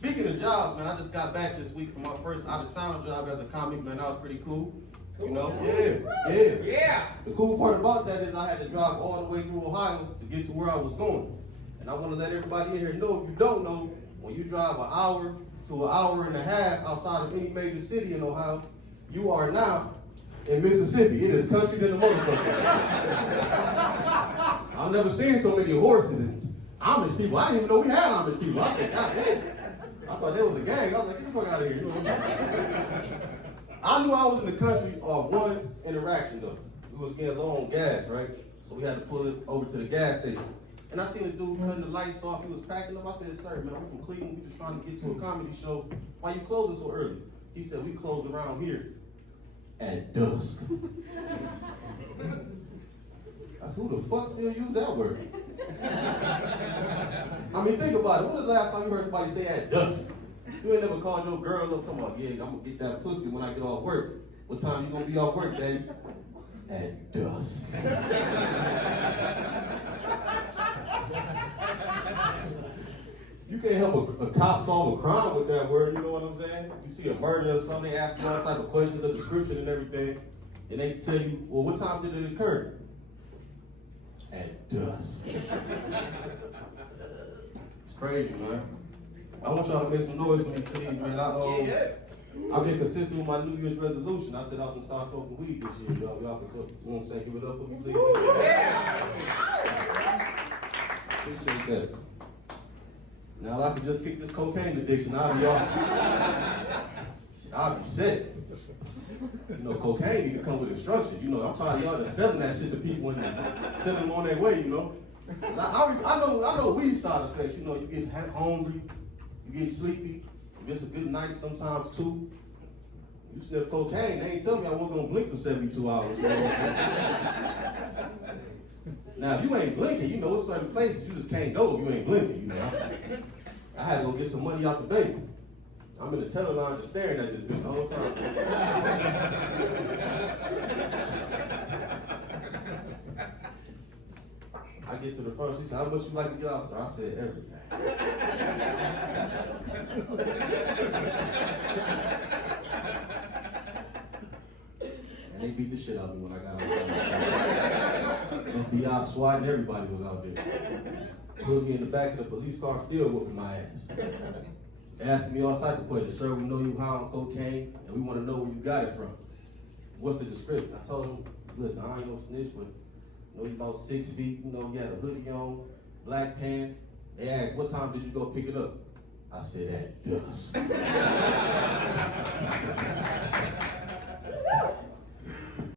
Speaking of jobs, man, I just got back this week from my first out-of-town job as a comic, man. That was pretty cool. You know? Yeah. The cool part about that is I had to drive all the way through Ohio to get to where I was going. And I want to let everybody in here know, if you don't know, when you drive an hour to an hour and a half outside of any major city in Ohio, you are now in Mississippi. It is country than a motherfucker. I've never seen so many horses and Amish people. I didn't even know we had Amish people. I said, God damn. I thought there was a gang. I was like, get the fuck out of here. I knew I was in the country off one interaction though. We was getting low on gas, right? So we had to pull this over to the gas station. And I seen a dude cutting the lights off. He was packing up. I said, sir, man, I'm from Cleveland. We just trying to get to a comedy show. Why you closing so early? He said, we close around here at dusk. I said, who the fuck still use that word? I mean, think about it. When was the last time you heard somebody say at dusk? You ain't never called your girl up talking about, yeah, I'm gonna get that pussy when I get off work. What time you gonna be off work, baby? At dusk. You can't help a cop solve a crime with that word, you know what I'm saying? You see a murder or something, they ask you all type of questions, the description and everything, and they tell you, well, what time did it occur? At dusk. It's crazy, man. I want y'all to make some noise for me, please, man. I've been consistent with my New Year's resolution. I said I was going to start smoking weed this year. Y'all can, you know what I'm saying? Give it up for me, please. Appreciate that. Now I can just kick this cocaine addiction out of y'all. I'll be sick. You know, cocaine need to come with instructions. You know, I'm tired of y'all just selling that shit to people and send them on their way, you know. I know weed side effects. You know, you get hungry, you get sleepy, you miss a good night sometimes too. You sniff cocaine, they ain't telling me I wasn't gonna blink for 72 hours. You know? Now, if you ain't blinking, you know, in certain places you just can't go if you ain't blinking, you know. I had to go get some money out the bank. I'm in the teller line just staring at this bitch the whole time. I get to the front, she said, how much you like to get out, sir? I said, everything. And they beat the shit out of me when I got outside. FBI, SWAT, and everybody was out there. Put me in the back of the police car, still whooping my ass. Asking me all type of questions. Sir, we know you high on cocaine, and we want to know where you got it from. What's the description? I told him, listen, I ain't no snitch, but you know, he's about 6 feet, you know, he had a hoodie on, black pants. They asked, what time did you go pick it up? I said, at dusk.